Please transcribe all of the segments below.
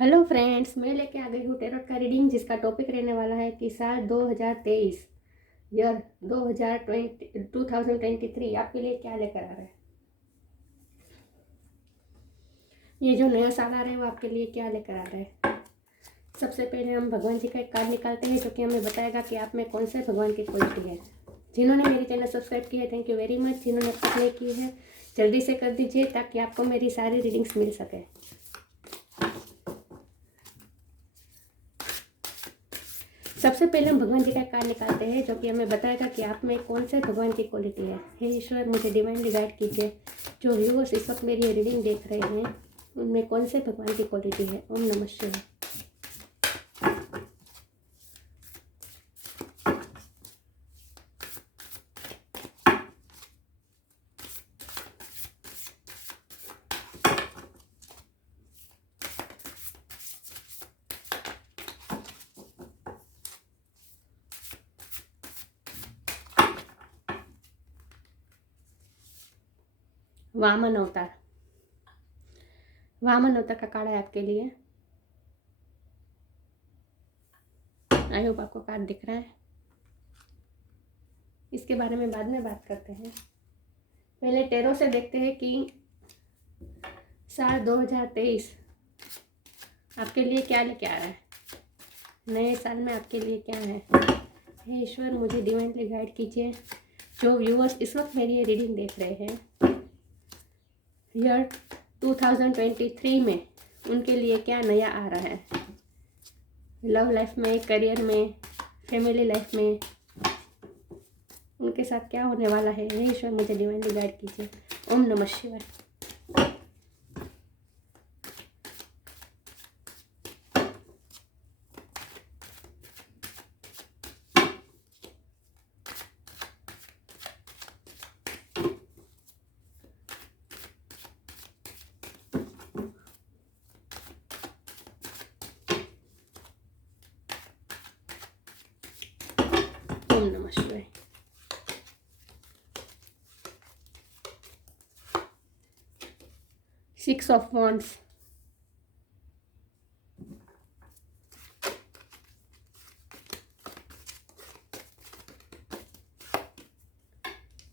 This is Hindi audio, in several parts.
हेलो फ्रेंड्स, मैं लेके आ गई हूँ टेरोट का रीडिंग जिसका टॉपिक रहने वाला है कि साल 2023 ईयर 2023 आपके लिए क्या लेकर आ रहा है। ये जो नया साल आ रहा है वो आपके लिए क्या लेकर आ रहा है। सबसे पहले हम भगवान जी का एक कार्ड निकालते हैं जो कि हमें बताएगा कि आप में कौन से भगवान की क्वालिटी है। जिन्होंने मेरी चैनल सब्सक्राइब की है थैंक यू वेरी मच। जिन्होंने अब तक नहीं की है जल्दी से कर दीजिए ताकि आपको मेरी सारी रीडिंग्स मिल सके। सबसे पहले हम भगवान जी का कार्ड निकालते हैं जो कि हमें बताएगा कि आप में कौन से भगवान की क्वालिटी है। हे ईश्वर, मुझे डिवाइनली गाइड कीजिए। जो व्यूअर्स इस वक्त मेरी रीडिंग देख रहे हैं उनमें कौन से भगवान की क्वालिटी है। ओम नमः शिवाय। वामन अवतार। वामन अवतार का कार्ड है आपके लिए। आई होप आपको कार्ड दिख रहा है। इसके बारे में बाद में बात करते हैं। पहले टेरो से देखते हैं कि साल 2023 आपके लिए क्या लेके आ रहा है। नए साल में आपके लिए क्या है। हे ईश्वर, मुझे डिवाइनली गाइड कीजिए। जो व्यूअर्स इस वक्त मेरी ये रीडिंग देख रहे हैं ईयर 2023 में उनके लिए क्या नया आ रहा है। लव लाइफ में, करियर में, फैमिली लाइफ में उनके साथ क्या होने वाला है। हे ईश्वर, मुझे डिवाइनली गाइड कीजिए। ओम नमः शिवाय। ओम नमः शिवाय। Six of wands,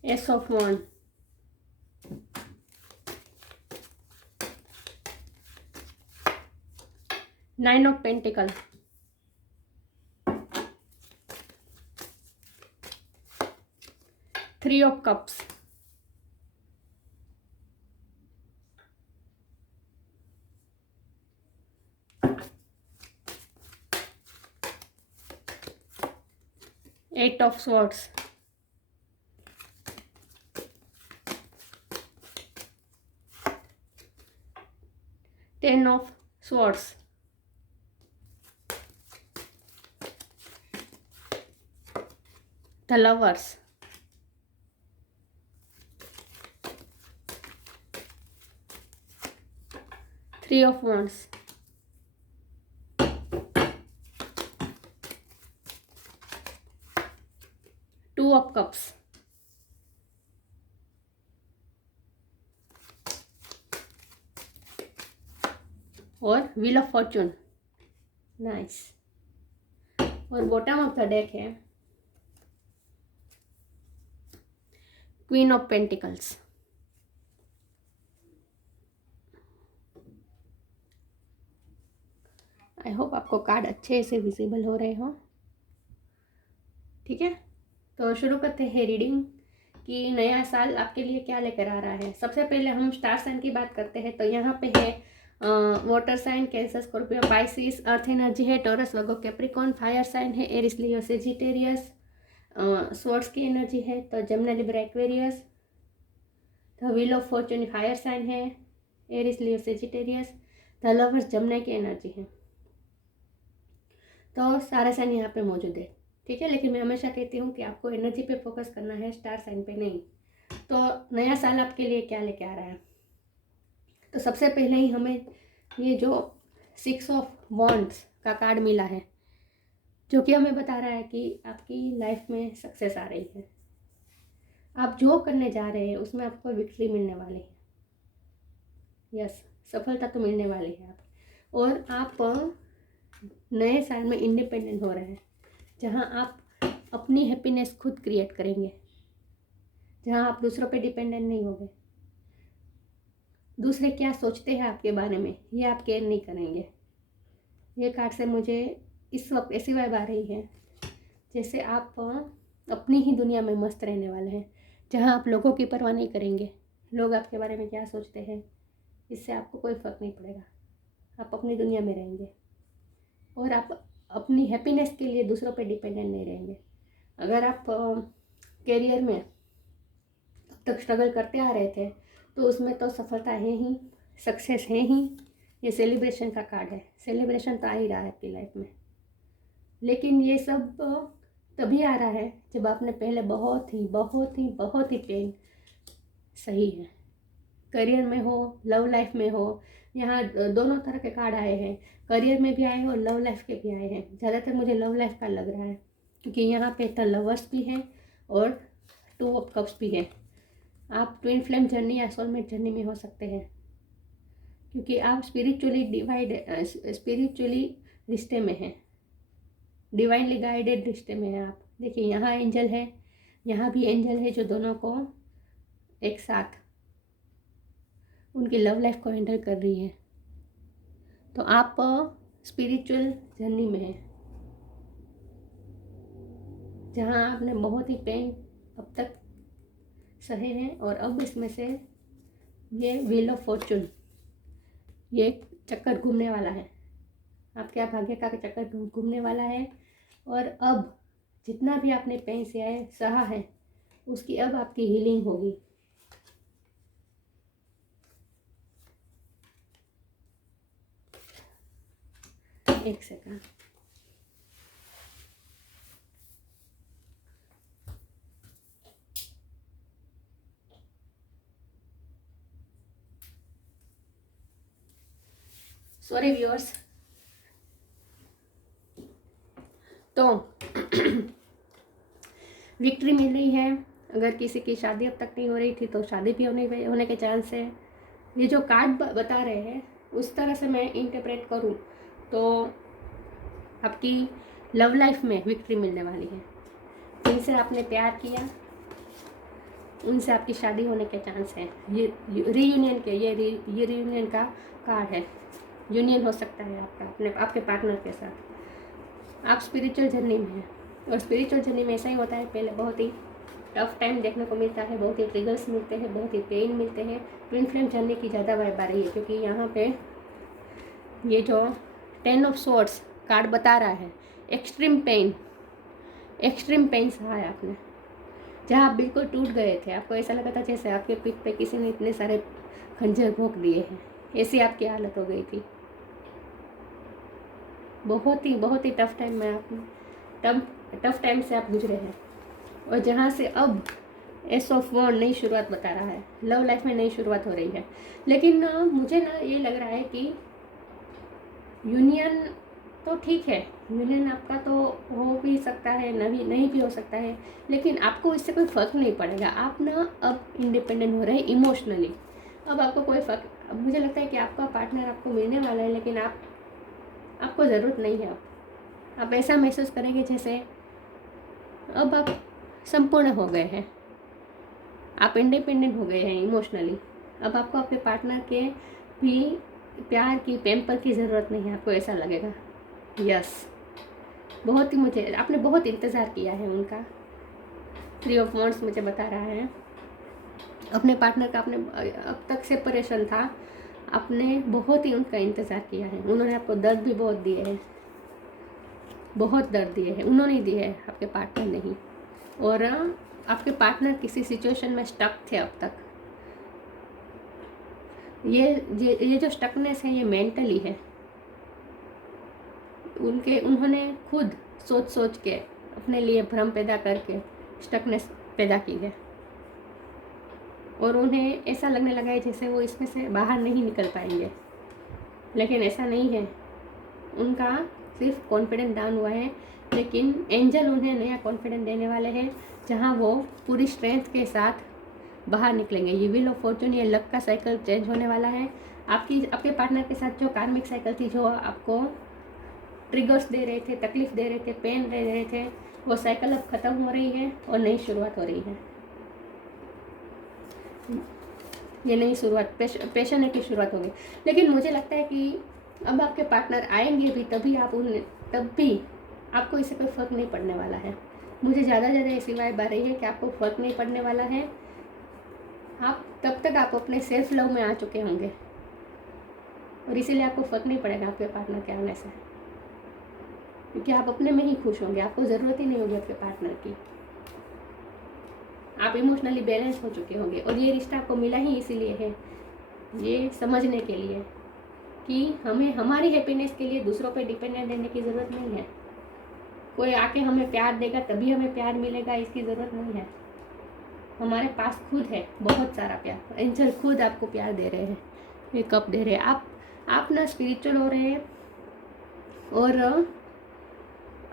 ace of wand, nine of pentacle, three of cups, eight of swords, ten of swords, the lovers, three of wands, two of cups, और व्हील ऑफ फॉर्चून। नाइस। और बॉटम ऑफ द डेक है queen of pentacles. I hope आपको कार्ड अच्छे से विजिबल हो रहे हो। ठीक है, तो शुरू करते हैं रीडिंग कि नया साल आपके लिए क्या लेकर आ रहा है। सबसे पहले हम स्टार साइन की बात करते हैं तो यहाँ पे है water sign, cancer, Scorpio, Pisces. Earth energy है Taurus, Virgo, Capricorn. Fire sign है एरिस, लियो, सेजिटेरियस। स्वॉर्ड्स की एनर्जी है तो Gemini, Libra, Aquarius. The wheel of fortune fire sign है Aries, Leo, Sagittarius. The lovers Gemini की एनर्जी है। तो सारे साइन यहाँ पे मौजूद है। ठीक है, लेकिन मैं हमेशा कहती हूँ कि आपको एनर्जी पे फोकस करना है, स्टार साइन पे नहीं। तो नया साल आपके लिए क्या लेके आ रहा है। तो सबसे पहले ही हमें ये जो सिक्स ऑफ वॉन्ड्स का कार्ड मिला है जो कि हमें बता रहा है कि आपकी लाइफ में सक्सेस आ रही है। आप जो करने जा रहे हैं उसमें आपको विक्ट्री मिलने वाली है। यस, सफलता तो मिलने वाली है। आप और आप नए साल में इंडिपेंडेंट हो रहे हैं, जहाँ आप अपनी हैप्पीनेस खुद क्रिएट करेंगे, जहाँ आप दूसरों पे डिपेंडेंट नहीं होंगे। दूसरे क्या सोचते हैं आपके बारे में ये आप केयर नहीं करेंगे। ये कार्ड से मुझे इस वक्त ऐसी वाइब आ रही है जैसे आप अपनी ही दुनिया में मस्त रहने वाले हैं, जहाँ आप लोगों की परवाह नहीं करेंगे। लोग आपके बारे में क्या सोचते हैं इससे आपको कोई फ़र्क नहीं पड़ेगा। आप अपनी दुनिया में रहेंगे और आप अपनी हैप्पीनेस के लिए दूसरों पे डिपेंडेंट नहीं रहेंगे। अगर आप करियर में अब तक स्ट्रगल करते आ रहे थे तो उसमें तो सफलता है ही, सक्सेस है ही। ये सेलिब्रेशन का कार्ड है, सेलिब्रेशन तो आ ही रहा है आपकी लाइफ में। लेकिन ये सब तभी आ रहा है जब आपने पहले बहुत ही पेन सही है। करियर में हो, लव लाइफ में हो, यहाँ दोनों तरह के कार्ड आए हैं। करियर में भी आए हैं और लव लाइफ के भी आए हैं। ज़्यादातर मुझे लव लाइफ का लग रहा है क्योंकि यहाँ पे द लवर्स भी है और 2 ऑफ कप्स भी है। आप ट्विन फ्लेम जर्नी या सोलमेट जर्नी में हो सकते हैं क्योंकि आप स्पिरिचुअली रिश्ते में हैं, डिवाइनली गाइडेड रिश्ते में हैं आप। देखिए यहाँ एंजल है, यहाँ भी एंजल है जो दोनों को एक साथ उनकी लव लाइफ को हैंडल कर रही है। तो आप स्पिरिचुअल जर्नी में हैं जहाँ आपने बहुत ही पेन अब तक सहे हैं और अब इसमें से ये व्हील ऑफ फॉर्चून, ये चक्कर घूमने वाला है। आपके भाग्य का चक्कर घूमने वाला है और अब जितना भी आपने पेन से आए सहा है उसकी अब आपकी हीलिंग होगी। एक सेकंड, सॉरी व्यूअर्स। तो विक्ट्री मिल रही है। अगर किसी की शादी अब तक नहीं हो रही थी तो शादी भी होने के चांस है। ये जो कार्ड बता रहे हैं उस तरह से मैं इंटरप्रेट करूँ तो आपकी लव लाइफ में विक्ट्री मिलने वाली है। जिनसे आपने प्यार किया उनसे आपकी शादी होने के चांस है। ये रीयूनियन के ये रीयूनियन का कार्ड है। यूनियन हो सकता है आपका आपके पार्टनर के साथ। आप स्पिरिचुअल जर्नी में हैं और स्पिरिचुअल जर्नी में ऐसा ही होता है, पहले बहुत ही टफ टाइम देखने को मिलता है, बहुत ही ट्रिगर्स मिलते हैं, बहुत ही पेन मिलते हैं। ट्विन फ्लेम जर्नी की ज़्यादा वाइब आ रही है क्योंकि यहाँ पे ये जो 10 ऑफ स्वॉर्ड्स कार्ड बता रहा है एक्सट्रीम पेन सहा है आपने, जहाँ आप बिल्कुल टूट गए थे। आपको ऐसा लगा था जैसे आपके पीठ पे किसी ने इतने सारे खंजर घोंक दिए हैं, ऐसी आपकी हालत हो गई थी। बहुत ही टफ टाइम में आपने टफ टाइम से आप गुजरे हैं और जहाँ से अब एस ऑफ वॉन्ड नई शुरुआत बता रहा है। लव लाइफ में नई शुरुआत हो रही है। लेकिन मुझे ये लग रहा है कि यूनियन तो ठीक है, यूनियन आपका तो हो भी सकता है, नहीं भी हो सकता है, लेकिन आपको इससे कोई फ़र्क नहीं पड़ेगा। आप अब इंडिपेंडेंट हो रहे हैं इमोशनली। अब आपको कोई फ़र्क, अब मुझे लगता है कि आपका पार्टनर आपको मिलने वाला है लेकिन आपको ज़रूरत नहीं है। आप ऐसा महसूस करेंगे जैसे अब आप संपूर्ण हो गए हैं, आप इंडिपेंडेंट हो गए हैं इमोशनली। अब आपको आपके पार्टनर के भी प्यार की, पैम्पर की ज़रूरत नहीं है, आपको ऐसा लगेगा। यस, आपने बहुत इंतज़ार किया है उनका। 3 ऑफ वॉन्ड्स मुझे बता रहा है अपने पार्टनर का। आपने अब तक सेपरेशन था, आपने बहुत ही उनका इंतज़ार किया है। उन्होंने आपको दर्द भी बहुत दिए हैं, बहुत दर्द दिए हैं उन्होंने दिए है, आपके पार्टनर नहीं। और आपके पार्टनर किसी सिचुएशन में स्टक थे अब तक। ये जो स्टकनेस है ये मेंटली है। उन्होंने खुद सोच के अपने लिए भ्रम पैदा करके स्टकनेस पैदा की है और उन्हें ऐसा लगने लगा है जैसे वो इसमें से बाहर नहीं निकल पाएंगे, लेकिन ऐसा नहीं है। उनका सिर्फ कॉन्फिडेंस डाउन हुआ है, लेकिन एंजल उन्हें नया कॉन्फिडेंस देने वाले हैं जहां वो पूरी स्ट्रेंथ के साथ बाहर निकलेंगे। ये व्हील ऑफ फॉर्चून, ये लक का साइकिल चेंज होने वाला है। आपके पार्टनर के साथ जो कार्मिक साइकिल थी, जो आपको ट्रिगर्स दे रहे थे, तकलीफ दे रहे थे, पेन दे रहे थे, वो साइकिल अब ख़त्म हो रही है और नई शुरुआत हो रही है। ये नई शुरुआत पेशेंट की शुरुआत होगी। लेकिन मुझे लगता है कि अब आपके पार्टनर आएंगे भी, तब भी आपको इससे कोई फ़र्क नहीं पड़ने वाला है। मुझे ज़्यादा ऐसी वाइब आ रही है कि आपको फ़र्क नहीं पड़ने वाला है। आप तब तक आप अपने सेल्फ लव में आ चुके होंगे और इसीलिए आपको फ़र्क नहीं पड़ेगा आपके पार्टनर के आने से, क्योंकि आप अपने में ही खुश होंगे। आपको ज़रूरत ही नहीं होगी आपके पार्टनर की। आप इमोशनली बैलेंस हो चुके होंगे और ये रिश्ता आपको मिला ही इसीलिए है, ये समझने के लिए कि हमें हमारी हैप्पीनेस के लिए दूसरों पे डिपेंडेंट रहने की ज़रूरत नहीं है। कोई आके हमें प्यार देगा तभी हमें प्यार मिलेगा, इसकी ज़रूरत नहीं है। हमारे पास खुद है बहुत सारा प्यार। एंजल खुद आपको प्यार दे रहे हैं, ये कप दे रहे हैं। आप ना स्पिरिचुअल हो रहे हैं और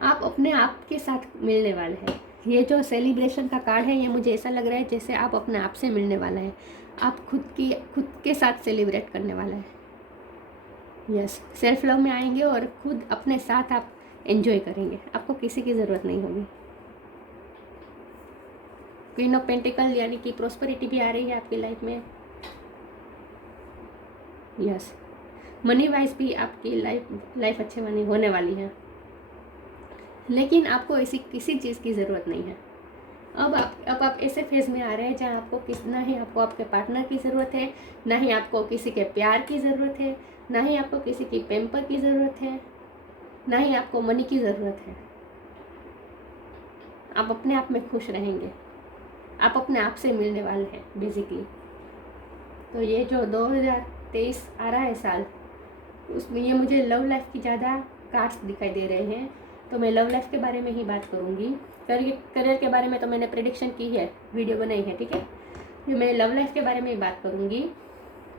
आप अपने आप के साथ मिलने वाले हैं। ये जो सेलिब्रेशन का कार्ड है, ये मुझे ऐसा लग रहा है जैसे आप अपने आप से मिलने वाला है। आप खुद के साथ सेलिब्रेट करने वाला है। यस, सेल्फ लव में आएंगे और खुद अपने साथ आप एंजॉय करेंगे। आपको किसी की ज़रूरत नहीं होगी। क्वीन ऑफ पेंटिकल यानी कि प्रॉस्पेरिटी भी आ रही है आपकी लाइफ में। यस, मनी वाइज भी आपकी लाइफ अच्छे मनी होने वाली है। लेकिन आपको ऐसी किसी चीज़ की ज़रूरत नहीं है। अब आप ऐसे फेज में आ रहे हैं जहाँ ना ही आपको आपके पार्टनर की ज़रूरत है, ना ही आपको किसी के प्यार की ज़रूरत है, ना ही आपको किसी की पैम्पर की ज़रूरत है, ना ही आपको मनी की ज़रूरत है। आप अपने आप में खुश रहेंगे। आप अपने आप से मिलने वाले हैं बेसिकली। तो ये जो 2023 आ रहा है साल, उसमें ये मुझे लव लाइफ की ज़्यादा कार्ड्स दिखाई दे रहे हैं। तो मैं लव लाइफ के बारे में ही बात करूँगी। करियर के बारे में तो मैंने प्रेडिक्शन की है, वीडियो बनाई है, ठीक है। ये मैं लव लाइफ के बारे में ही बात करूँगी।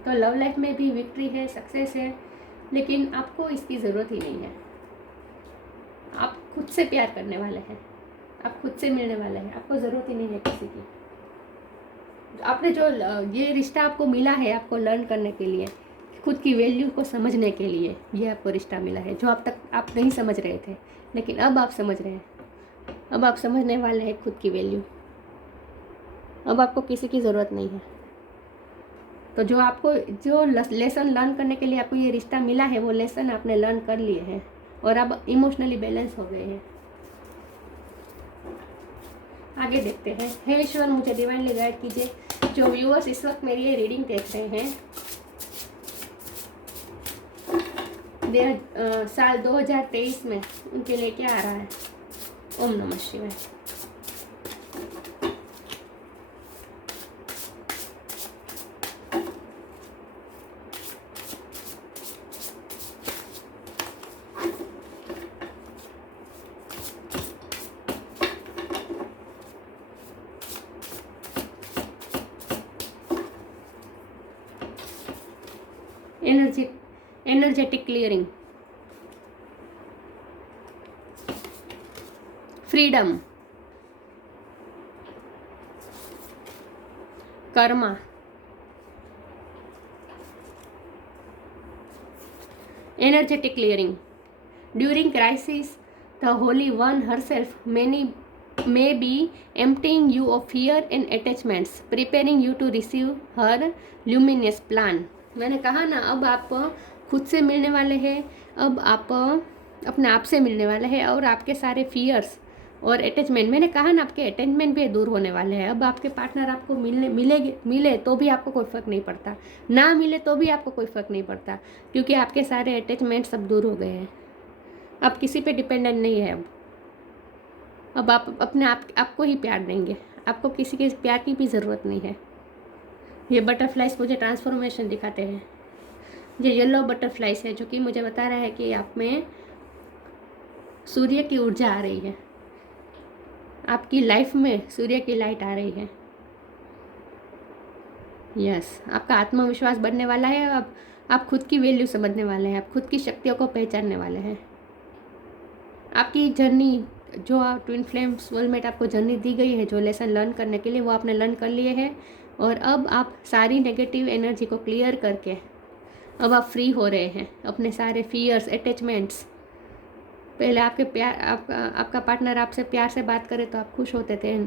तो लव लाइफ में भी विक्ट्री है, सक्सेस है, लेकिन आपको इसकी ज़रूरत ही नहीं है। आप खुद से प्यार करने वाले हैं, आप खुद से मिलने वाले हैं। आपको ज़रूरत ही नहीं है किसी की। आपने जो ये रिश्ता आपको मिला है आपको लर्न करने के लिए, खुद की वैल्यू को समझने के लिए ये आपको रिश्ता मिला है, जो अब तक आप नहीं समझ रहे थे, लेकिन अब आप समझ रहे हैं। अब आप समझने वाले हैं खुद की वैल्यू। अब आपको किसी की ज़रूरत नहीं है। तो जो लेसन लर्न करने के लिए आपको ये रिश्ता मिला है, वो लेसन आपने लर्न कर लिए हैं और अब इमोशनली बैलेंस हो गए हैं। आगे देखते हैं। हे ईश्वर, मुझे डिवाइनली गाइड कीजिए। जो व्यूअर्स इस वक्त मेरी ये रीडिंग देख रहे हैं, साल 2023 में उनके लिए क्या आ रहा है। ओम नमः शिवाय। Energetic clearing, freedom, Karma, energetic clearing. During crisis, the Holy One herself may be emptying you of fear and attachments, preparing you to receive her luminous plan. मैंने कहा ना, अब आप खुद से मिलने वाले हैं, अब आप अपने आप से मिलने वाले हैं और आपके सारे फियर्स और अटैचमेंट, मैंने कहा ना, आपके अटैचमेंट भी दूर होने वाले हैं। अब आपके पार्टनर आपको मिले तो भी आपको कोई फ़र्क नहीं पड़ता, ना मिले तो भी आपको कोई फ़र्क नहीं पड़ता, क्योंकि आपके सारे अटैचमेंट सब दूर हो गए हैं। आप किसी पे डिपेंडेंट नहीं है। अब आप अपने आपको ही प्यार देंगे। आपको किसी के प्यार की भी ज़रूरत नहीं है। ये बटरफ्लाइज मुझे ट्रांसफॉर्मेशन दिखाते हैं। ये येलो बटरफ्लाइज है जो कि मुझे बता रहा है कि आप में सूर्य की ऊर्जा आ रही है, आपकी लाइफ में सूर्य की लाइट आ रही है। यस, आपका आत्मविश्वास बढ़ने वाला है। अब आप खुद की वैल्यू समझने वाले हैं, आप खुद की शक्तियों को पहचानने वाले हैं। आपकी जर्नी, जो ट्विन फ्लेम सोलमेट आपको जर्नी दी गई है, जो लेसन लर्न करने के लिए, वो आपने लर्न कर लिए हैं। और अब आप सारी नेगेटिव एनर्जी को क्लियर करके अब आप फ्री हो रहे हैं अपने सारे फियर्स, अटैचमेंट्स। पहले आपका पार्टनर आपसे प्यार से बात करे तो आप खुश होते थे,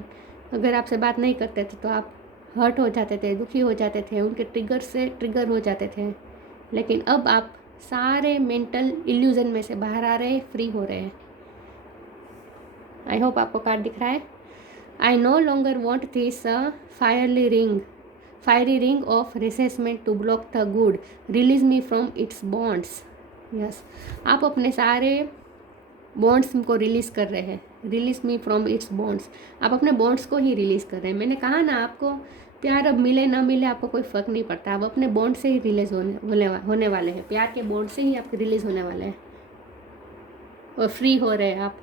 अगर आपसे बात नहीं करते थे तो आप हर्ट हो जाते थे, दुखी हो जाते थे, उनके ट्रिगर से ट्रिगर हो जाते थे। लेकिन अब आप सारे मेंटल इल्यूजन में से बाहर आ रहे हैं, फ्री हो रहे हैं। आई होप आपको कार्ड दिख रहा है। I know longer want this fiery ring of resentment to block the good. Release me from its bonds. Yes, आप अपने सारे बॉन्ड्स को रिलीज़ कर रहे हैं। Release me from its bonds, आप अपने बॉन्ड्स को ही रिलीज़ कर रहे हैं। मैंने कहा ना, आपको प्यार अब मिले ना मिले आपको कोई फ़र्क नहीं पड़ता, आप अपने बॉन्ड से ही रिलीज होने वाले हैं। प्यार के बॉन्ड से ही आप रिलीज़ होने वाले हैं और फ्री हो रहे हैं आप।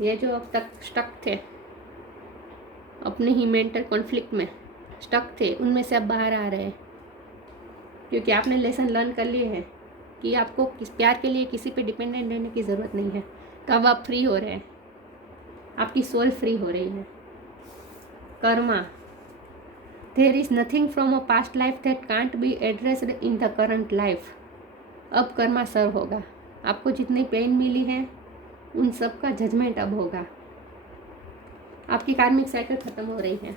ये जो अब तक स्टक थे, अपने ही मेंटल कॉन्फ्लिक्ट में स्टक थे, उनमें से अब बाहर आ रहे हैं, क्योंकि आपने लेसन लर्न कर लिए हैं कि आपको प्यार के लिए किसी पे डिपेंडेंट रहने की ज़रूरत नहीं है। तो अब आप फ्री हो रहे हैं, आपकी सोल फ्री हो रही है। Karma, there is nothing from a past life that can't be addressed in the current life. अब कर्मा सर्व होगा, आपको जितनी पेन मिली है उन सब का जजमेंट अब होगा। आपकी कार्मिक साइकिल ख़त्म हो रही है।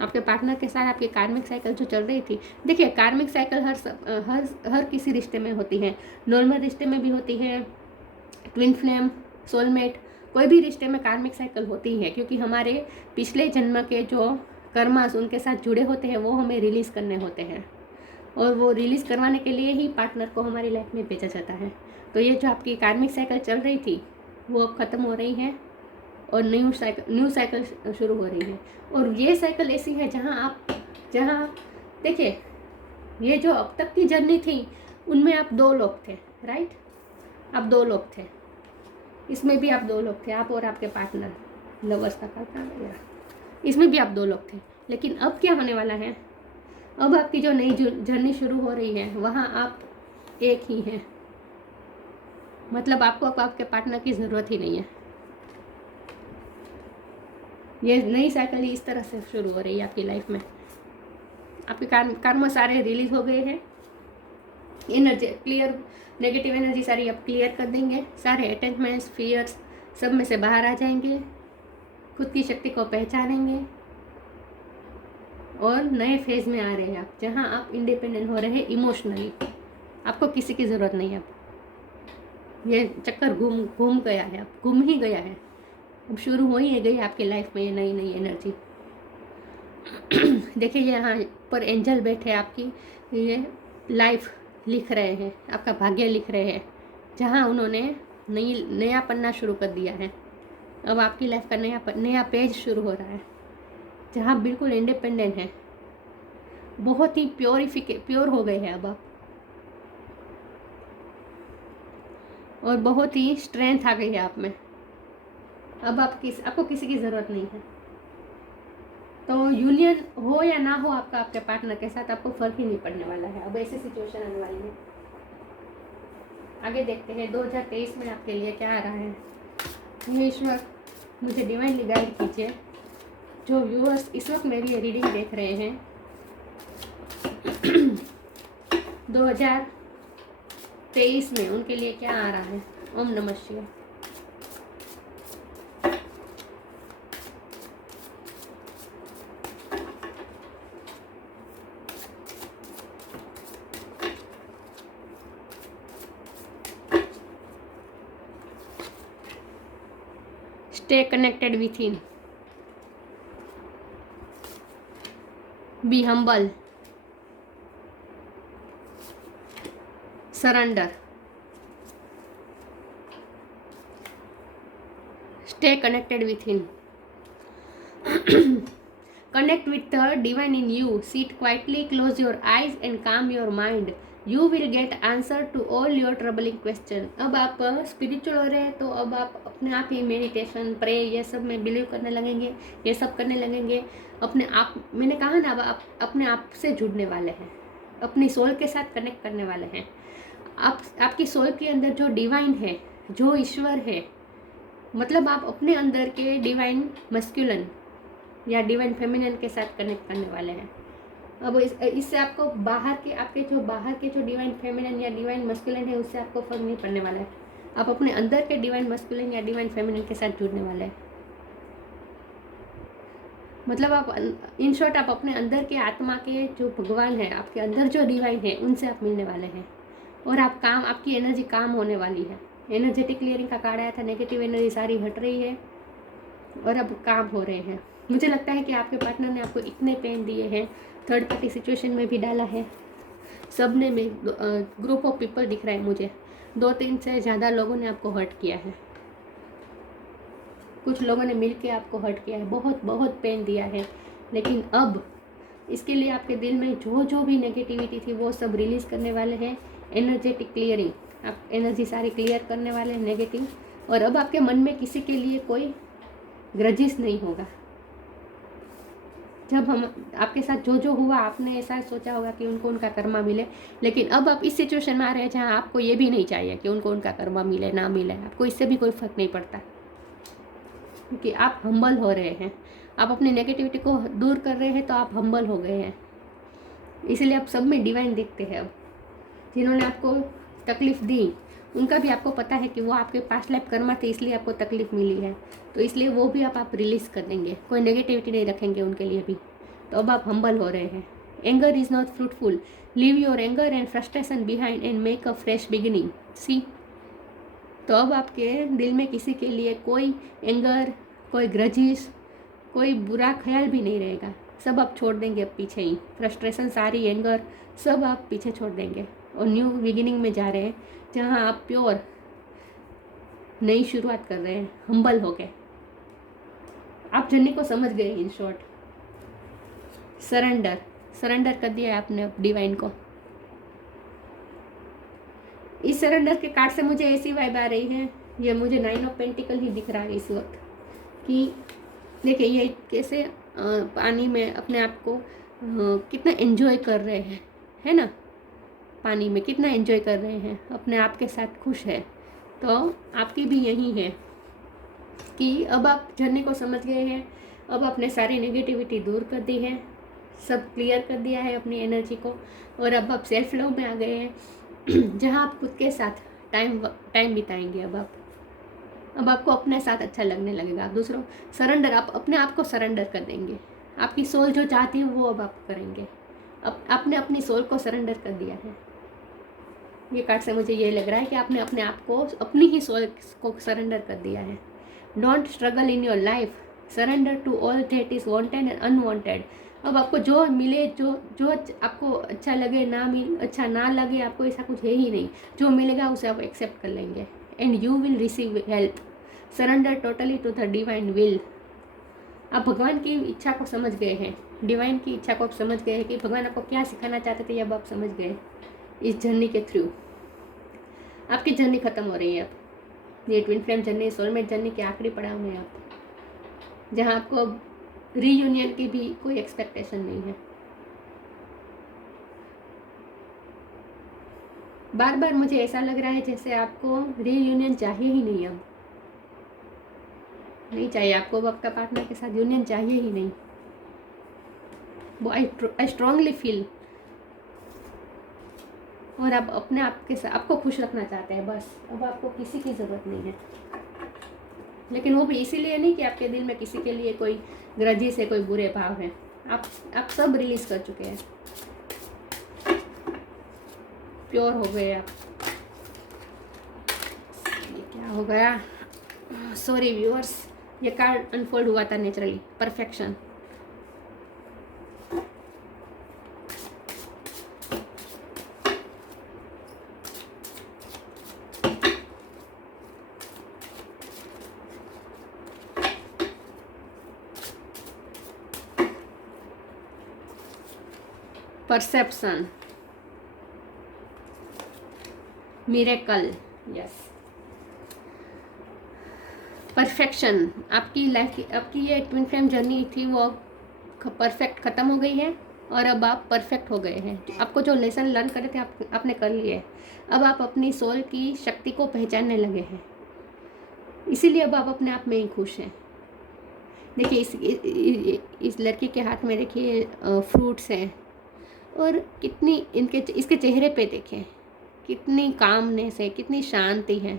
आपके पार्टनर के साथ आपकी कार्मिक साइकिल जो चल रही थी, देखिए कार्मिक साइकिल हर किसी रिश्ते में होती है। नॉर्मल रिश्ते में भी होती है, ट्विन फ्लेम, सोलमेट, कोई भी रिश्ते में कार्मिक साइकिल होती है, क्योंकि हमारे पिछले जन्म के जो कर्मास उनके साथ जुड़े होते हैं वो हमें रिलीज़ करने होते हैं, और वो रिलीज़ करवाने के लिए ही पार्टनर को हमारी लाइफ में भेजा जाता है। तो ये जो आपकी कार्मिक साइकिल चल रही थी वो अब ख़त्म हो रही है और न्यू साइकिल शुरू हो रही है। और ये साइकिल ऐसी है जहाँ देखिए, ये जो अब तक की जर्नी थी उनमें आप 2 लोग थे, राइट? आप 2 लोग थे, इसमें भी आप 2 लोग थे, आप और आपके पार्टनर, लवर्स का कार्ड आ गया। इसमें भी आप 2 लोग थे। लेकिन अब क्या होने वाला है, अब आपकी जो नई जर्नी शुरू हो रही है वहाँ आप एक ही हैं, मतलब आपको अब आपके पार्टनर की ज़रूरत ही नहीं है। ये नई साइकिल ही इस तरह से शुरू हो रही है आपकी लाइफ में। आपके कर्म सारे रिलीज हो गए हैं, एनर्जी क्लियर, नेगेटिव एनर्जी सारी आप क्लियर कर देंगे, सारे अटैचमेंट्स, फियर्स सब में से बाहर आ जाएंगे, खुद की शक्ति को पहचानेंगे और नए फेज में आ रहे हैं आप, जहां आप इंडिपेंडेंट हो रहे हैं इमोशनली। आपको किसी की ज़रूरत नहीं है। अब ये चक्कर घूम गया है, अब घूम ही गया है, अब शुरू हो ही गई आपकी लाइफ में ये नई एनर्जी। देखिए यहाँ पर एंजल बैठे आपकी ये लाइफ लिख रहे हैं, आपका भाग्य लिख रहे हैं, जहाँ उन्होंने नया पन्ना शुरू कर दिया है। अब आपकी लाइफ का नया पेज शुरू हो रहा है, जहाँ बिल्कुल इंडिपेंडेंट है, बहुत ही प्योर हो गए हैं अब आप, और बहुत ही स्ट्रेंथ आ गई है आप में। अब आपको किसी की ज़रूरत नहीं है। तो यूनियन हो या ना हो आपके पार्टनर के साथ, आपको फ़र्क ही नहीं पड़ने वाला है। अब ऐसी सिचुएशन आने वाली है। आगे देखते हैं 2023 में आपके लिए क्या आ रहा है। ये ईश्वर मुझे डिवाइनली गाइड कीजिए। जो व्यूअर्स इस वक्त मेरी ये रीडिंग देख रहे हैं 2023 में उनके लिए क्या आ रहा है। ओम नमः शिवाय। Stay connected within. Be humble. Surrender. Stay connected within. Connect with the divine in you. Sit quietly, close your eyes and calm your mind. You will get answer to all your troubling question. अब आप स्पिरिचुअल हो रहे हैं तो अब आप अपने आप ही मेडिटेशन, प्रे, ये सब में बिलीव करने लगेंगे, ये सब करने लगेंगे। अपने आप, मैंने कहा ना, अब आप अपने आप से जुड़ने वाले हैं, अपनी सोल के साथ कनेक्ट करने वाले हैं। आपकी सोल के अंदर जो डिवाइन है, जो ईश्वर है, मतलब आप अपने अंदर के डिवाइन मस्कुलिन या डिवाइन फेमिनिन के साथ कनेक्ट करने वाले हैं। अब इससे आपको आपके जो डिवाइन फेमिनिन या डिवाइन मस्कुलिन है उससे आपको फर्क नहीं पड़ने वाला है। आप अपने अंदर के डिवाइन मस्कुलिन या डिवाइन फेमिनिन के साथ जुड़ने वाले हैं। मतलब आप इन शॉर्ट आप अपने अंदर के आत्मा के जो भगवान है, आपके अंदर जो डिवाइन है, उनसे आप मिलने वाले हैं। और आपकी एनर्जी काम होने वाली है। एनर्जेटिक क्लियरिंग का कार्ड आया था, नेगेटिव एनर्जी सारी हट रही है और अब काम हो रहे हैं। मुझे लगता है कि आपके पार्टनर ने आपको इतने पेन दिए हैं, थर्ड पार्टी सिचुएशन में भी डाला है, सबने में ग्रुप ऑफ पीपल दिख रहा है मुझे, 2-3 से ज़्यादा लोगों ने आपको हर्ट किया है, कुछ लोगों ने मिल के आपको हर्ट किया है, बहुत बहुत पेन दिया है। लेकिन अब इसके लिए आपके दिल में जो भी नेगेटिविटी थी वो सब रिलीज़ करने वाले हैं। एनर्जेटिक क्लियरिंग, आप एनर्जी सारी क्लियर करने वाले हैं नेगेटिव। और अब आपके मन में किसी के लिए कोई ग्रजिस नहीं होगा। जब हम आपके साथ जो हुआ, आपने ऐसा सोचा होगा कि उनको उनका कर्मा मिले, लेकिन अब आप इस सिचुएशन में आ रहे हैं जहाँ आपको ये भी नहीं चाहिए कि उनको उनका कर्मा मिले ना मिले, आपको इससे भी कोई फर्क नहीं पड़ता, क्योंकि आप हम्बल हो रहे हैं। आप अपनी नेगेटिविटी को दूर कर रहे हैं तो आप हम्बल हो गए हैं। इसलिए आप सब में डिवाइन दिखते हैं। अब जिन्होंने आपको तकलीफ़ दी उनका भी आपको पता है कि वो आपके पास्ट लाइफ कर्मा थे, इसलिए आपको तकलीफ़ मिली है, तो इसलिए वो भी आप रिलीज़ कर देंगे, कोई नेगेटिविटी नहीं रखेंगे उनके लिए भी। तो अब आप हम्बल हो रहे हैं। Anger is not fruitful, leave your anger and frustration behind and make a fresh beginning. See, तो अब आपके दिल में किसी के लिए कोई एंगर, कोई ग्रजिश, कोई बुरा ख्याल भी नहीं रहेगा। सब आप छोड़ देंगे अब पीछे ही, फ्रस्ट्रेशन सारी, एंगर सब आप पीछे छोड़ देंगे और न्यू बिगिनिंग में जा रहे हैं, जहाँ आप प्योर नई शुरुआत कर रहे हैं, हम्बल हो गए। आप जर्नी को समझ गए। इन शॉर्ट सरेंडर कर दिया है आपने डिवाइन को। इस सरेंडर के कार्ड से मुझे ऐसी वाइब आ रही है, ये मुझे 9 ऑफ पेंटिकल ही दिख रहा है इस वक्त, कि देखिए ये कैसे पानी में अपने आप को कितना एंजॉय कर रहे हैं, है ना, पानी में कितना एंजॉय कर रहे हैं, अपने आप के साथ खुश है। तो आपकी भी यही है कि अब आप जर्नी को समझ गए हैं, अब आपने सारी नेगेटिविटी दूर कर दी है, सब क्लियर कर दिया है अपनी एनर्जी को, और अब आप सेल्फ लव में आ गए हैं, जहाँ आप खुद के साथ टाइम बिताएंगे। अब आपको अपने साथ अच्छा लगने लगेगा। आप दूसरों सरेंडर, आप अपने आप को सरेंडर कर देंगे। आपकी सोल जो चाहती है वो अब आप करेंगे। अब आपने अपनी सोल को सरेंडर कर दिया है। ये कार्ड से मुझे ये लग रहा है कि आपने अपने आप को, अपनी ही सोल को सरेंडर कर दिया है। Don't struggle in your life, surrender to all that is wanted and unwanted. अब आपको जो मिले, जो आपको अच्छा लगे, अच्छा ना लगे, आपको ऐसा कुछ है ही नहीं। जो मिलेगा उसे आप एक्सेप्ट कर लेंगे and you will receive help. Surrender totally to the divine will. आप भगवान की इच्छा को समझ गए हैं, डिवाइन की इच्छा को आप समझ गए हैं कि भगवान आपको क्या सिखाना चाहते थे, अब आप समझ गए। इस जर्नी के थ्रू आपकी जर्नी खत्म हो रही है। अब ये twin flame journey, soulmate journey के आखिरी पड़ाव में आप, जहाँ आपको अब रीयूनियन की भी कोई एक्सपेक्टेशन नहीं है। बार बार मुझे ऐसा लग रहा है जैसे आपको रीयूनियन चाहिए ही नहीं, अब नहीं चाहिए आपको, अब आपका पार्टनर के साथ यूनियन चाहिए ही नहीं। वो आई स्ट्रांगली फील। और आप अपने आप के साथ आपको खुश रखना चाहते हैं बस, अब आपको किसी की ज़रूरत नहीं है। लेकिन वो भी इसीलिए नहीं कि आपके दिल में किसी के लिए कोई ग्रजी से कोई बुरे भाव है। आप सब रिलीज कर चुके हैं, प्योर हो गए आप। ये क्या हो गया, सॉरी व्यूअर्स, ये कार्ड अनफोल्ड हुआ था naturally, perfection. Perception, miracle, yes, perfection. आपकी लाइफ की, आपकी ये ट्विन फ्लेम जर्नी थी वो परफेक्ट ख़त्म हो गई है और अब आप परफेक्ट हो गए हैं। आपको जो लेसन लर्न करे थे आपने कर लिए। अब आप अपनी सोल की शक्ति को पहचानने लगे हैं, इसीलिए अब आप अपने आप में ही खुश हैं। देखिए इस लड़की के हाथ में देखिए फ्रूट्स हैं, और कितनी इसके चेहरे पे देखें, कितनी कामनेस है, कितनी शांति है।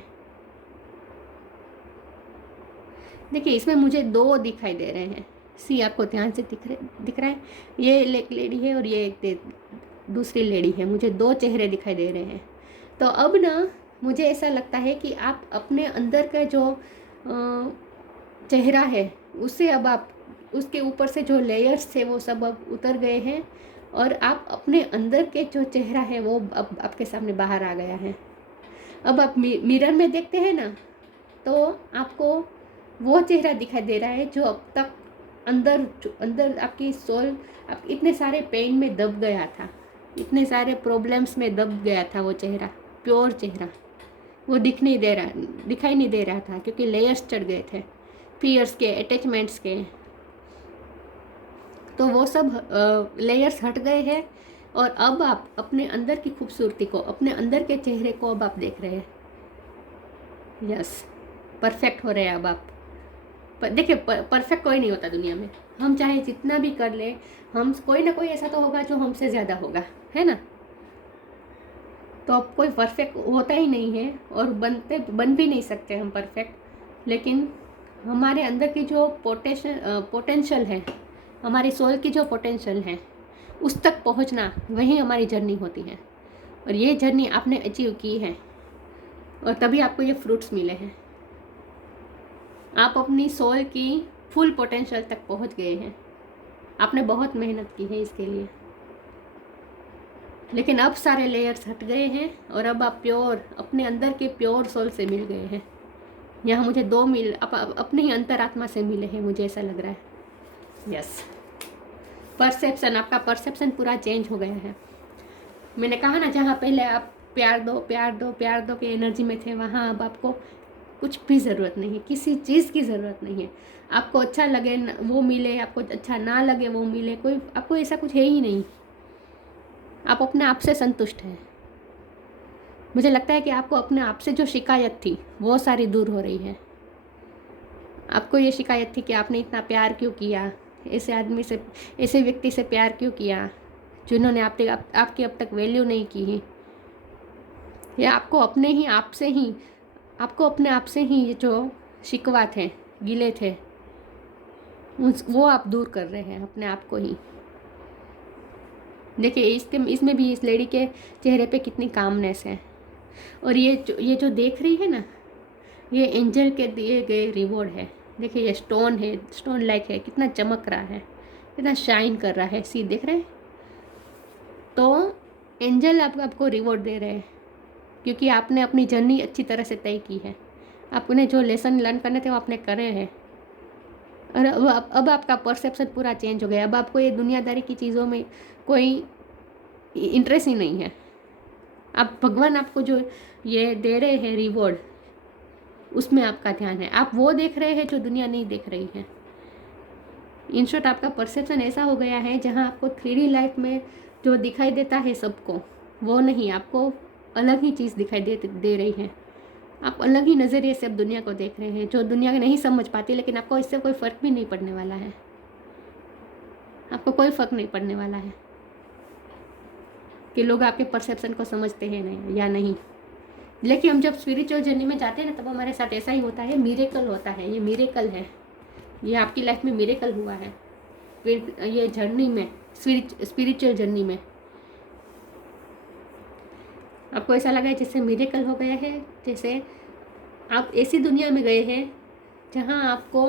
देखिए इसमें मुझे 2 दिखाई दे रहे हैं। सी आपको ध्यान से दिख रहा है, ये एक लेडी है और ये एक दूसरी लेडी है। मुझे 2 चेहरे दिखाई दे रहे हैं। तो अब ना मुझे ऐसा लगता है कि आप अपने अंदर का जो चेहरा है उससे अब आप उसके ऊपर से जो लेयर्स थे वो सब अब उतर गए हैं और आप अपने अंदर के जो चेहरा है वो अब आपके सामने बाहर आ गया है। अब आप मिरर में देखते हैं ना, तो आपको वो चेहरा दिखाई दे रहा है जो अब तक अंदर आपकी सोल आप इतने सारे पेन में दब गया था, इतने सारे प्रॉब्लम्स में दब गया था। वो चेहरा, प्योर चेहरा, वो दिखाई नहीं दे रहा था क्योंकि लेयर्स चढ़ गए थे, फियर्स के, अटैचमेंट्स के। तो वो सब लेयर्स हट गए हैं और अब आप अपने अंदर की खूबसूरती को, अपने अंदर के चेहरे को अब आप देख रहे हैं। यस, परफेक्ट हो रहे हैं अब आप। देखिए परफेक्ट कोई नहीं होता दुनिया में, हम चाहे जितना भी कर ले, हम कोई ना कोई ऐसा तो होगा जो हमसे ज़्यादा होगा, है ना। तो अब कोई परफेक्ट होता ही नहीं है और बन भी नहीं सकते हम परफेक्ट। लेकिन हमारे अंदर की जो पोटेंशियल है, हमारी सोल की जो पोटेंशियल है, उस तक पहुंचना, वही हमारी जर्नी होती है। और ये जर्नी आपने अचीव की है और तभी आपको ये फ्रूट्स मिले हैं। आप अपनी सोल की फुल पोटेंशियल तक पहुंच गए हैं। आपने बहुत मेहनत की है इसके लिए, लेकिन अब सारे लेयर्स हट गए हैं और अब आप प्योर, अपने अंदर के प्योर सोल से मिल गए हैं। यहाँ मुझे 2 अपने ही अंतरात्मा से मिले हैं, मुझे ऐसा लग रहा है। यस, परसेप्शन, आपका परसेप्शन पूरा चेंज हो गया है। मैंने कहा ना, जहाँ पहले आप प्यार दो प्यार दो प्यार दो के एनर्जी में थे, वहाँ अब आपको कुछ भी ज़रूरत नहीं है, किसी चीज़ की ज़रूरत नहीं है। आपको अच्छा लगे वो मिले, आपको अच्छा ना लगे वो मिले, कोई आपको ऐसा कुछ है ही नहीं। आप अपने आप से संतुष्ट हैं। मुझे लगता है कि आपको अपने आप से जो शिकायत थी वो सारी दूर हो रही है। आपको ये शिकायत थी कि आपने इतना प्यार क्यों किया, ऐसे आदमी से, ऐसे व्यक्ति से प्यार क्यों किया जिन्होंने आपकी अब तक वैल्यू नहीं की है। या आपको अपने आप से ही ये जो शिकवा थे, गिले थे, वो आप दूर कर रहे हैं अपने आप को ही। देखिए इसमें भी इस लेडी के चेहरे पे कितनी कामनेस है। और ये जो देख रही है ना, ये एंजल के दिए गए रिवॉर्ड है। देखिए ये स्टोन है, स्टोन लाइक है, कितना चमक रहा है, कितना शाइन कर रहा है। सी देख रहे हैं, तो एंजल आपको रिवॉर्ड दे रहे हैं क्योंकि आपने अपनी जर्नी अच्छी तरह से तय की है। आपने जो लेसन लर्न करने थे वो आपने करे हैं। और अब आपका परसेप्शन पूरा चेंज हो गया। अब आपको ये दुनियादारी की चीज़ों में कोई इंटरेस्ट ही नहीं है। आप भगवान आपको जो ये दे रहे हैं रिवॉर्ड, उसमें आपका ध्यान है। आप वो देख रहे हैं जो दुनिया नहीं देख रही है। इन शॉर्ट आपका परसेप्शन ऐसा हो गया है जहाँ आपको 3D लाइफ में जो दिखाई देता है सबको, वो नहीं, आपको अलग ही चीज़ दिखाई दे रही है। आप अलग ही नज़रिए से अब दुनिया को देख रहे हैं जो दुनिया नहीं समझ पाती। लेकिन आपको इससे कोई फ़र्क भी नहीं पड़ने वाला है। आपको कोई फ़र्क नहीं पड़ने वाला है कि लोग आपके परसेप्शन को समझते हैं नहीं या नहीं। लेकिन हम जब स्पिरिचुअल जर्नी में जाते हैं ना, तब हमारे साथ ऐसा ही होता है, मिरेकल होता है। ये मिरेकल है, ये आपकी लाइफ में मिरेकल हुआ है। फिर ये जर्नी में, स्पिरिचुअल जर्नी में आपको ऐसा लगा है जैसे मिरेकल हो गया है, जैसे आप ऐसी दुनिया में गए हैं जहाँ आपको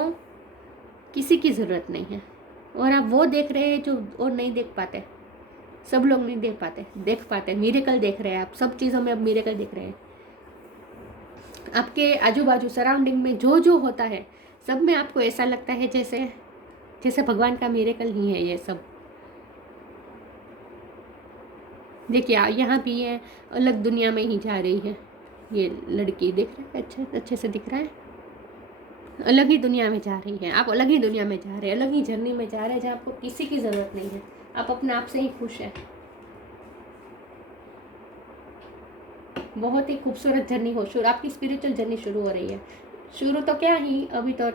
किसी की ज़रूरत नहीं है और आप वो देख रहे हैं जो और नहीं देख पाते। सब लोग नहीं देख पाते। मिरेकल देख रहे हैं आप, सब चीज़ों में अब मिरेकल देख रहे हैं। आपके आजू बाजू सराउंडिंग में जो जो होता है, सब में आपको ऐसा लगता है जैसे भगवान का मिरेकल ही है ये सब। देखिए यहाँ भी ये अलग दुनिया में ही जा रही है। ये लड़की देख रहे हैं, अच्छे से दिख रहा है, अलग ही दुनिया में जा रही है। आप अलग ही दुनिया में जा रहे हैं, अलग ही जर्नी में जा रहे हैं जहाँ आपको किसी की ज़रूरत नहीं है। आप अपने आप से ही खुश हैं। बहुत ही खूबसूरत जर्नी आपकी स्पिरिचुअल जर्नी शुरू हो रही है। शुरू तो क्या ही, अभी तो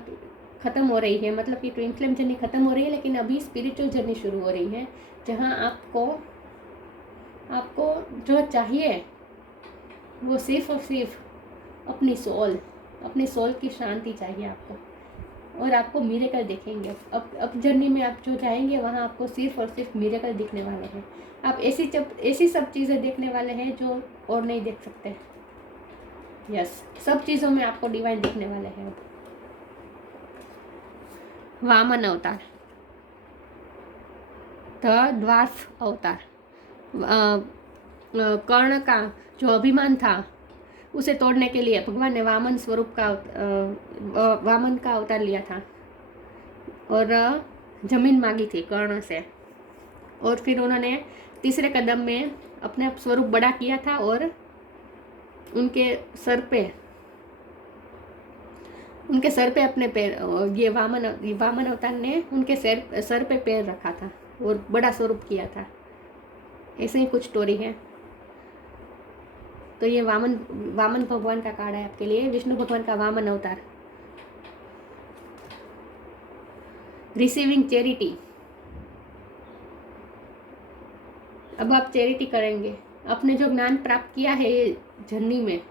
ख़त्म हो रही है, मतलब कि ट्विन फ्लेम जर्नी ख़त्म हो रही है, लेकिन अभी स्पिरिचुअल जर्नी शुरू हो रही है जहाँ आपको आपको जो चाहिए वो सिर्फ और सिर्फ अपनी सोल की शांति चाहिए आपको, और आपको मिरेकल देखेंगे। अब जर्नी में आप जो जाएंगे वहाँ आपको सिर्फ और सिर्फ मिरेकल दिखने वाले हैं। आप ऐसी सब चीज़ें देखने वाले हैं जो और नहीं देख सकते। यस, सब चीज़ों में आपको डिवाइन दिखने वाले हैं। अब वामन अवतार, द द्वार्फ अवतार, कर्ण का जो अभिमान था उसे तोड़ने के लिए भगवान ने वामन का अवतार लिया था और जमीन मांगी थी कर्ण से, और फिर उन्होंने तीसरे कदम में अपना स्वरूप बड़ा किया था और उनके सर पे अपने पैर, ये वामन अवतार ने उनके सर पे पैर रखा था और बड़ा स्वरूप किया था। ऐसे ही कुछ स्टोरी है। तो ये वामन भगवान का कार्ड है आपके लिए, विष्णु भगवान का वामन अवतार। रिसीविंग चैरिटी, अब आप चैरिटी करेंगे। आपने जो ज्ञान प्राप्त किया है ये जर्नी में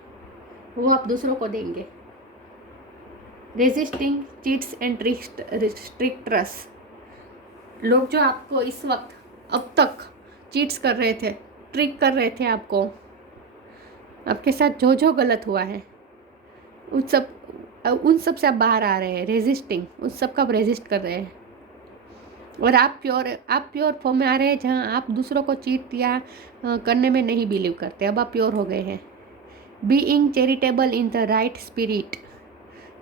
वो आप दूसरों को देंगे। रेजिस्टिंग चीट्स एंड रिस्ट्रिक्टर्स, लोग जो आपको इस वक्त अब तक चीट्स कर रहे थे, ट्रिक कर रहे थे आपको, आपके साथ जो गलत हुआ है उन सब से आप बाहर आ रहे हैं। रेजिस्टिंग, उन सब का आप रेजिस्ट कर रहे हैं और आप प्योर फॉर्म में आ रहे हैं जहाँ आप दूसरों को चीट या करने में नहीं बिलीव करते। अब आप प्योर हो गए हैं। Being charitable in the right spirit,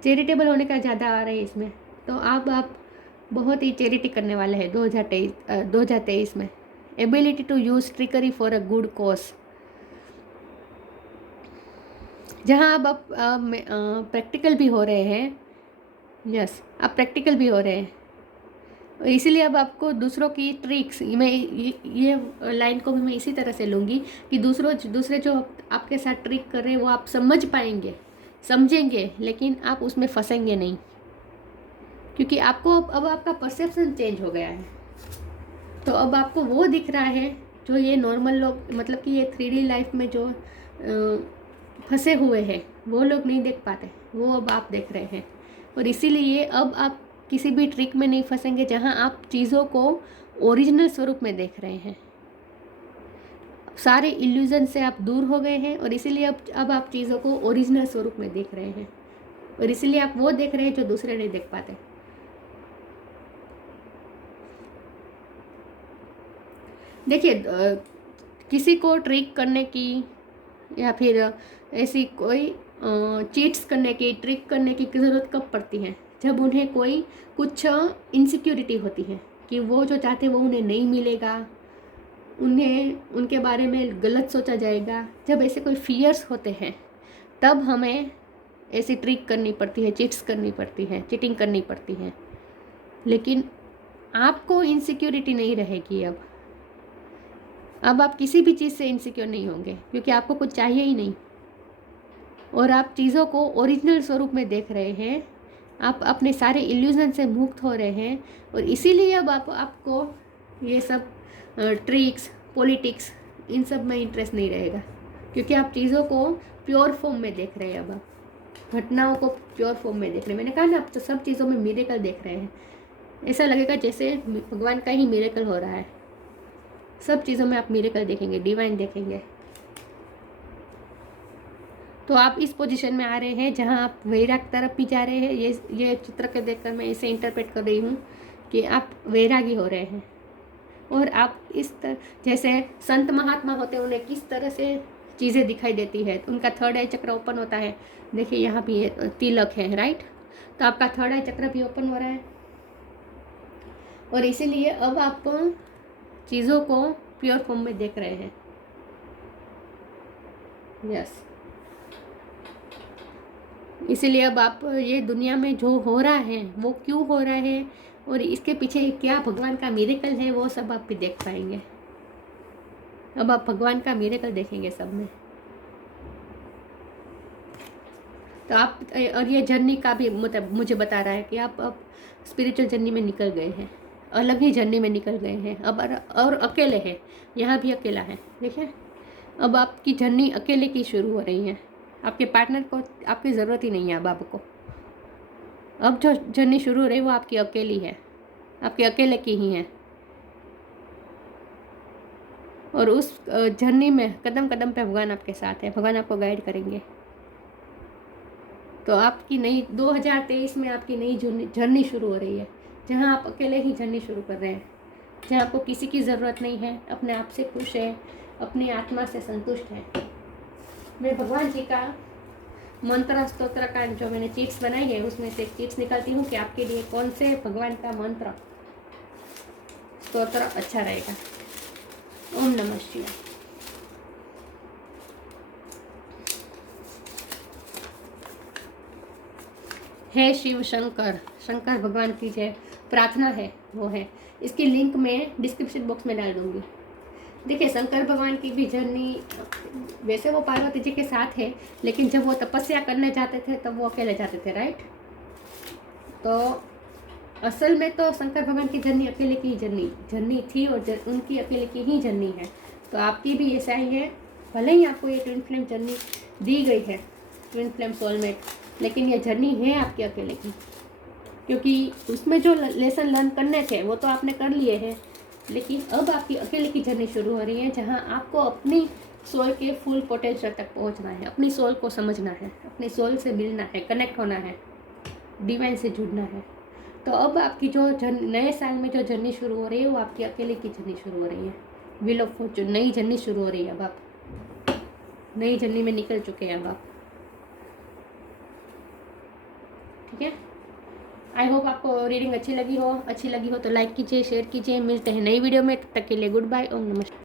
charitable होने का ज़्यादा आ रहा है इसमें। तो अब आप बहुत ही चैरिटी करने वाले हैं 2023 में। Ability to use trickery for a good cause, जहाँ अब आप प्रैक्टिकल भी हो रहे हैं। यस, आप प्रैक्टिकल भी हो रहे हैं, इसीलिए अब आपको दूसरों की ट्रिक्स, मैं ये लाइन को भी मैं इसी तरह से लूँगी कि दूसरे जो आपके साथ ट्रिक कर रहे हैं वो आप समझ पाएंगे, समझेंगे, लेकिन आप उसमें फंसेंगे नहीं, क्योंकि आपको अब आपका परसेप्शन चेंज हो गया है। तो अब आपको वो दिख रहा है जो ये नॉर्मल लोग, मतलब कि ये 3D लाइफ में जो फंसे हुए हैं वो लोग नहीं देख पाते, वो अब आप देख रहे हैं। और इसीलिए अब आप किसी भी ट्रिक में नहीं फंसेंगे जहां आप चीज़ों को ओरिजिनल स्वरूप में देख रहे हैं। सारे इल्यूजन से आप दूर हो गए हैं और इसीलिए अब आप चीज़ों को ओरिजिनल स्वरूप में देख रहे हैं, और इसीलिए आप वो देख रहे हैं जो दूसरे नहीं देख पाते। देखिए, किसी को ट्रिक करने की या फिर ऐसी कोई चीट्स करने की, ट्रिक करने की ज़रूरत कब पड़ती है? जब उन्हें कोई कुछ इनसिक्योरिटी होती है कि वो जो चाहते वो उन्हें नहीं मिलेगा, उन्हें उनके बारे में गलत सोचा जाएगा। जब ऐसे कोई फियर्स होते हैं तब हमें ऐसी ट्रिक करनी पड़ती है, चीट्स करनी पड़ती है, चीटिंग करनी पड़ती है। लेकिन आपको इनसिक्योरिटी नहीं रहेगी। अब आप किसी भी चीज़ से इनसिक्योर नहीं होंगे, क्योंकि आपको कुछ चाहिए ही नहीं और आप चीज़ों को ओरिजिनल स्वरूप में देख रहे हैं। आप अपने सारे इल्यूजन से मुक्त हो रहे हैं, और इसीलिए अब आपको ये सब ट्रिक्स, पॉलिटिक्स, इन सब में इंटरेस्ट नहीं रहेगा, क्योंकि आप चीज़ों को प्योर फॉर्म में देख रहे हैं। अब आप घटनाओं को प्योर फॉर्म में देख रहे हैं। मैंने कहा ना, आप तो सब चीज़ों में मिरेकल देख रहे हैं। ऐसा लगेगा जैसे भगवान का ही मिरेकल हो रहा है। सब चीज़ों में आप मिरेकल देखेंगे, डिवाइन देखेंगे। तो आप इस पोजीशन में आ रहे हैं जहां आप वैराग तरफ भी जा रहे हैं। ये चित्र के देखकर मैं इसे इंटरप्रेट कर रही हूँ कि आप वैरागी हो रहे हैं, और आप जैसे संत महात्मा होते हैं, उन्हें किस तरह से चीज़ें दिखाई देती है। उनका थर्ड आई चक्र ओपन होता है। देखिए यहाँ भी तिलक है, राइट? तो आपका थर्ड आई चक्र भी ओपन हो रहा है, और इसीलिए अब आप चीज़ों को प्योर फॉर्म में देख रहे हैं। यस, इसीलिए अब आप ये दुनिया में जो हो रहा है वो क्यों हो रहा है और इसके पीछे क्या भगवान का मिरेकल है, वो सब आप भी देख पाएंगे। अब आप भगवान का मिरेकल देखेंगे सब में। तो आप, और ये जर्नी का भी मतलब मुझे बता रहा है कि आप अब स्पिरिचुअल जर्नी में निकल गए हैं। अलग ही जर्नी में निकल गए हैं अब, और अकेले हैं, यहाँ भी अकेला है। देखिए अब आपकी जर्नी अकेले की शुरू हो रही है, आपके पार्टनर को आपकी ज़रूरत ही नहीं है अब आपको। अब जो जर्नी शुरू हो रही है वो आपकी अकेली है, आपके अकेले की ही है। और उस जर्नी में कदम कदम पे भगवान आपके साथ है, भगवान आपको गाइड करेंगे। तो आपकी नई 2023 में आपकी नई जर्नी शुरू हो रही है, जहाँ आप अकेले ही जर्नी शुरू कर रहे हैं, जहाँ आपको किसी की ज़रूरत नहीं है, अपने आप से खुश है, अपनी आत्मा से संतुष्ट है। मैं भगवान जी का मंत्र स्तोत्र का जो मैंने चिट्स बनाई है उसमें से एक चिट्स निकालती हूँ कि आपके लिए कौन से भगवान का मंत्र स्तोत्र अच्छा रहेगा। ओम नमः शिवाय। हे शिव शंकर, शंकर भगवान की जो प्रार्थना है वो है, इसकी लिंक मैं डिस्क्रिप्शन बॉक्स में डाल दूंगी। देखिए शंकर भगवान की भी जर्नी, वैसे वो पार्वती जी के साथ है, लेकिन जब वो तपस्या करने जाते थे तब वो अकेले जाते थे, राइट। तो असल में तो शंकर भगवान की जर्नी अकेले की जर्नी थी और उनकी अकेले की ही जर्नी है। तो आपकी भी ऐसा ही है, भले ही आपको ये ट्विन फ्लेम जर्नी दी गई है, ट्विन फ्लेम सोलमेट, लेकिन ये जर्नी है आपके अकेले की, क्योंकि उसमें जो लेसन लर्न करने थे वो तो आपने कर लिए हैं, लेकिन अब आपकी अकेले की जर्नी शुरू हो रही है, जहाँ आपको अपनी सोल के फुल पोटेंशियल तक पहुँचना है, अपनी सोल को समझना है, अपनी सोल से मिलना है, कनेक्ट होना है, डिवाइन से जुड़ना है। तो अब आपकी जो नए साल में जो जर्नी शुरू हो रही है वो आपकी अकेले की जर्नी शुरू हो रही है। व्हील ऑफ फॉर्चून, नई जर्नी शुरू हो रही है। अब आप नई जर्नी में निकल चुके हैं अब आप, ठीक है। आई होप आपको रीडिंग अच्छी लगी हो तो लाइक कीजिए, शेयर कीजिए। मिलते हैं नई वीडियो में, तब तक के लिए गुड बाय, ओम नमस्कार।